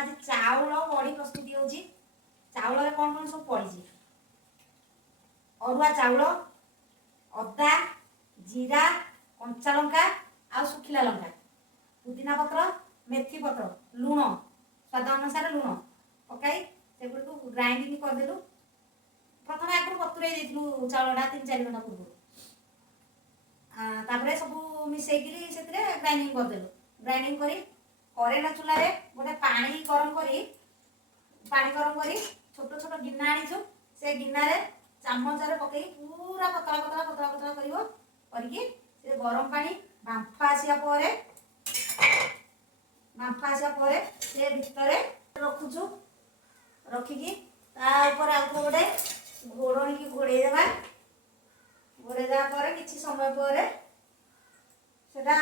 आज चाउल बड़ी प्रस्तुति होची। चाउल रे कौन कौन सब पड़ी? अरुआ चाउल, अदा, जीरा, कंचा लंका आ सुखिला लंका, पुदीना पत्र, मेथी पत्र, लुण स्वाद अनुसार लुण पकाई से गुडी ग्राइंडिंग कर देलु। प्रथम आगु बतुरे देलु चाउलटा 3-4 घंटा पूर्व। तापरे सब मिसेकिरी सेतरे ग्राइंडिंग कर देलु। ग्राइंडिंग करी करेना चूल्हा रे गोटे पानी गरम करी छोट छोट गिन्ना आनीछु। से गिन्ना रे चामच रे पकई पूरा पतला पतला पतला पतला करिवो। करके से गरम पानी बांफा आसिया परे से भितरे रखुछु। रखिकी ता ऊपर आउथो गोटे घोड़णी की घोड़े देबा। घोड़े देबा परे किछि समय परे सेटा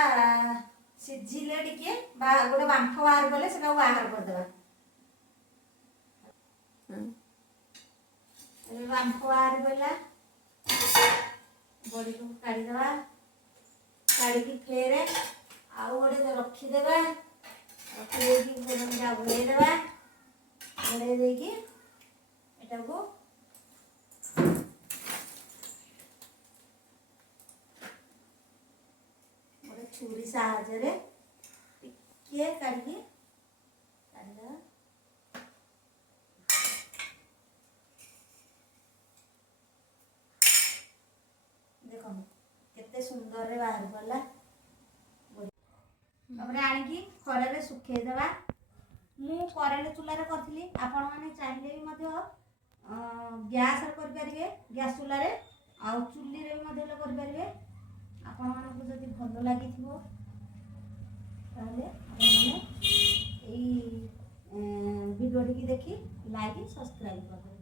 सिझिले टिके बा गोटे बांफ बाहर गले सेटा बाहर कर देबा। बांफ बाहर गला बड़ी को काढ़ी देबा। काढ़ी की फेरे आउ गोटे रखी देबा। रखी देकी घोड़णीटा घोड़े देबा। घोड़े देकी एटा को छुरी साहाय्य टिके काढ़ी काढ़ी देखो केते सुंदर रे बाहर गला। तबरे आनिकी खरे रे सुखे देबा। मु करेंट चूल्हा रे करथिली। आपण माने चाहिले भी मध्य गैस रे कर परिबे। गैस चूल्हा रे आ चुल्ली रे मध्य कर परिबे। आपण मानकु जदि भलो लागिथिबो ताले आपण माने एई वीडियो टी देखि लाइक सब्सक्राइब कर।